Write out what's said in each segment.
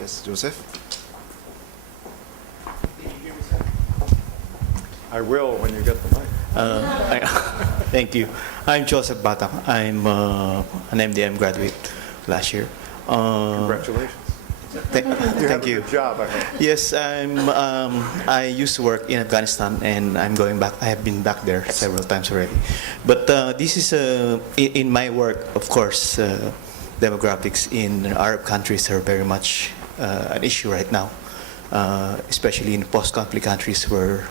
Yes, Joseph? I will when you get the mic. Thank you. I'm Joseph Batak. I'm an MDM graduate last year. Congratulations. Thank you. Good job, I hope. Yes, I used to work in Afghanistan, and I'm going back. I have been back there several times already. But this is in my work, of course. Demographics in Arab countries are very much an issue right now, especially in post-conflict countries where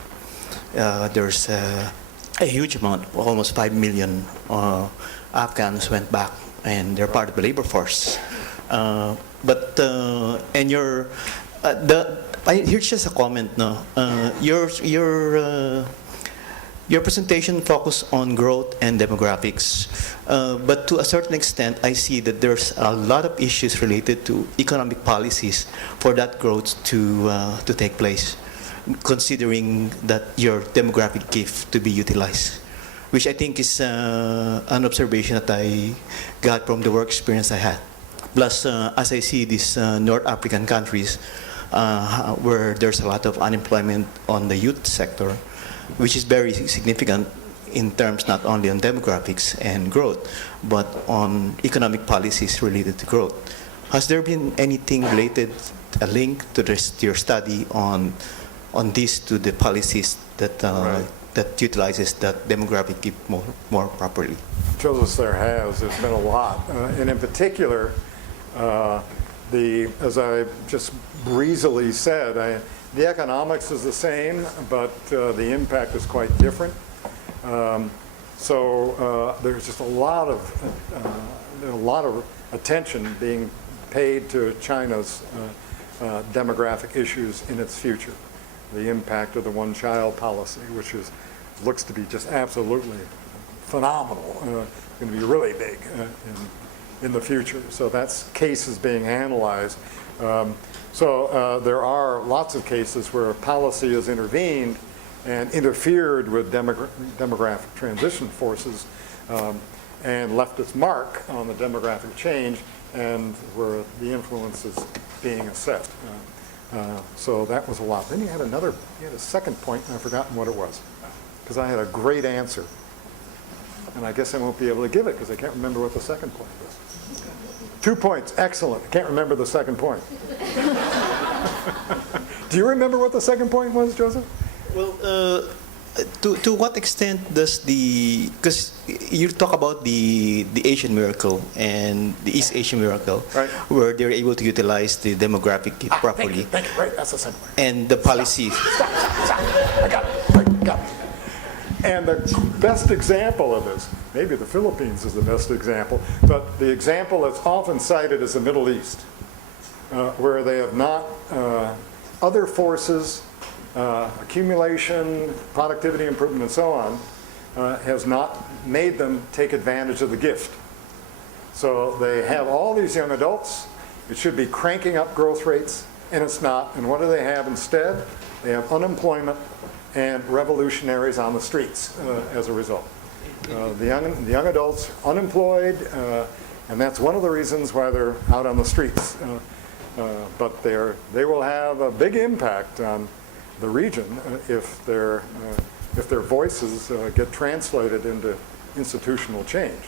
there's a huge amount, almost 5 million Afghans went back, and they're part of the labor force. And here's just a comment. No, your presentation focused on growth and demographics, but to a certain extent, I see that there's a lot of issues related to economic policies for that growth to take place, considering that your demographic gift to be utilized, which I think is an observation that I got from the work experience I had. Plus, as I see these North African countries where there's a lot of unemployment on the youth sector, which is very significant in terms not only on demographics and growth, but on economic policies related to growth. Has there been anything related, a link to your study on this to the policies that that utilizes that demographic gift more properly? Joseph, there's been a lot, and in particular, as I just breezily said, the economics is the same, but the impact is quite different. There's just a lot of attention being paid to China's demographic issues in its future. The impact of the one-child policy, which looks to be just absolutely phenomenal, going to be really big in the future. So that case is being analyzed. There are lots of cases where policy has intervened and interfered with demographic transition forces and left its mark on the demographic change, and where the influence is being assessed. So that was a lot. Then you had a second point, and I've forgotten what it was, because I had a great answer. And I guess I won't be able to give it because I can't remember what the second point was. 2 points, excellent. I can't remember the second point. Do you remember what the second point was, Joseph? Well, to what extent does because you talk about the Asian miracle and the East Asian miracle, right, where they're able to utilize the demographic gift properly. Thank you, right, that's the second point. And the policy. Stop. I got it, right, got it. And the best example of this, maybe the Philippines is the best example, but the example that's often cited is the Middle East, where they have not, other forces, accumulation, productivity improvement, and so on, has not made them take advantage of the gift. So they have all these young adults. It should be cranking up growth rates, and it's not. And what do they have instead? They have unemployment and revolutionaries on the streets as a result. The young adults unemployed, and that's one of the reasons why they're out on the streets. But they will have a big impact on the region if their voices get translated into institutional change.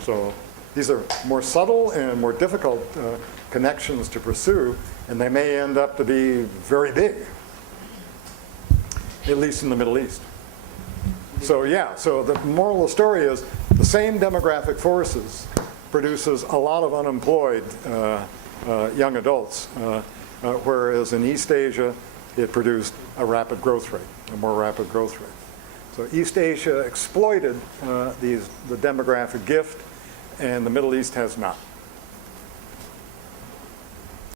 So these are more subtle and more difficult connections to pursue, and they may end up to be very big, at least in the Middle East. So the moral of the story is the same demographic forces produces a lot of unemployed young adults, whereas in East Asia it produced a rapid growth rate, a more rapid growth rate. So East Asia exploited the demographic gift, and the Middle East has not.